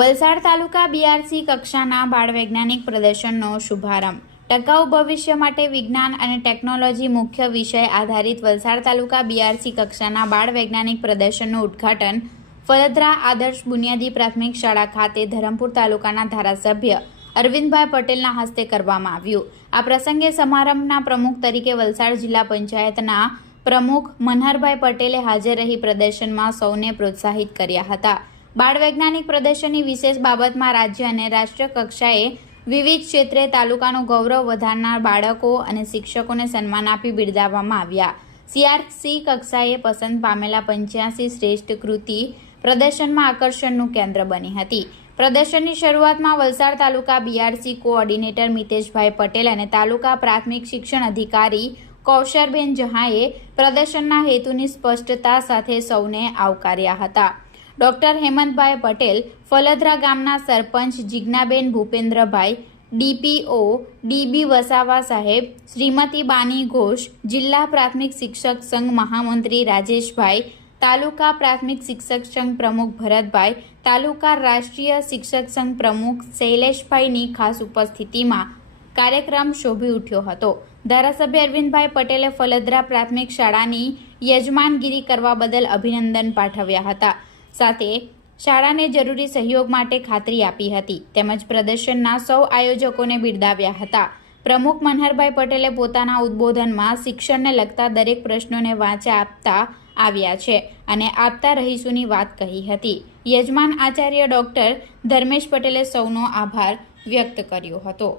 Valsad taluka BRC કક્ષાના બાળ વૈજ્ઞાનિક પ્રદર્શનનો શુભારંભ. ટકાઉ ભવિષ્ય માટે વિજ્ઞાન અને ટેકનોલોજી મુખ્ય વિષય આધારિત વલસાડ તાલુકા બીઆરસી કક્ષાના બાળ વૈજ્ઞાનિક પ્રદર્શનનું ઉદ્ઘાટન ફલદરા આદર્શ બુનિયાદી પ્રાથમિક શાળા ખાતે ધરમપુર તાલુકાના ધારાસભ્ય અરવિંદભાઈ પટેલના હસ્તે કરવામાં આવ્યું. આ પ્રસંગે સમારંભના પ્રમુખ તરીકે વલસાડ જિલ્લા પંચાયતના પ્રમુખ મનહરભાઈ પટેલે હાજર રહી પ્રદર્શનમાં સૌને પ્રોત્સાહિત કર્યા હતા. બાળ વૈજ્ઞાનિક પ્રદર્શનની વિશેષ બાબતમાં રાજ્ય અને રાષ્ટ્ર કક્ષાએ વિવિધ ક્ષેત્રે તાલુકાનું ગૌરવ વધારનાર બાળકો અને શિક્ષકોને સન્માન આપી બિરદાવવામાં આવ્યા. સીઆરસી કક્ષાએ પસંદ પામેલા પંચ્યાસી શ્રેષ્ઠ કૃતિ પ્રદર્શનમાં આકર્ષણનું કેન્દ્ર બની હતી. પ્રદર્શનની શરૂઆતમાં વલસાડ તાલુકા બીઆરસી કોઓર્ડિનેટર મિતેશભાઈ પટેલ અને તાલુકા પ્રાથમિક શિક્ષણ અધિકારી કૌશરબેન જહાએ પ્રદર્શનના હેતુની સ્પષ્ટતા સાથે સૌને આવકાર્યા હતા. ડોક્ટર હેમંતભાઈ પટેલ, ફલદરા ગામના સરપંચ જિજ્ઞાબેન ભૂપેન્દ્રભાઈ, ડીપીઓ ડીબી વસાવા સાહેબ, શ્રીમતી બાની ઘોષ, જિલ્લા પ્રાથમિક શિક્ષક સંઘ મહામંત્રી રાજેશભાઈ, તાલુકા પ્રાથમિક શિક્ષક સંઘ પ્રમુખ ભરતભાઈ, તાલુકા રાષ્ટ્રીય શિક્ષક સંઘ પ્રમુખ શૈલેષભાઈની ખાસ ઉપસ્થિતિમાં કાર્યક્રમ શોભી ઉઠ્યો હતો. ધારાસભ્ય અરવિંદભાઈ પટેલે ફલદરા પ્રાથમિક શાળાની યજમાનગીરી કરવા બદલ અભિનંદન પાઠવ્યા હતા. સાથે શાળાને જરૂરી સહયોગ માટે ખાતરી આપી હતી. તેમજ પ્રદર્શનના સૌ આયોજકોને બિરદાવ્યા હતા. પ્રમુખ મનહરભાઈ પટેલે પોતાના ઉદ્બોધનમાં શિક્ષણને લગતા દરેક પ્રશ્નોને વાંચા આપતા આવ્યા છે અને આપતા રહીશુની વાત કહી હતી. યજમાન આચાર્ય ડૉક્ટર ધર્મેશ પટેલે સૌનો આભાર વ્યક્ત કર્યો હતો.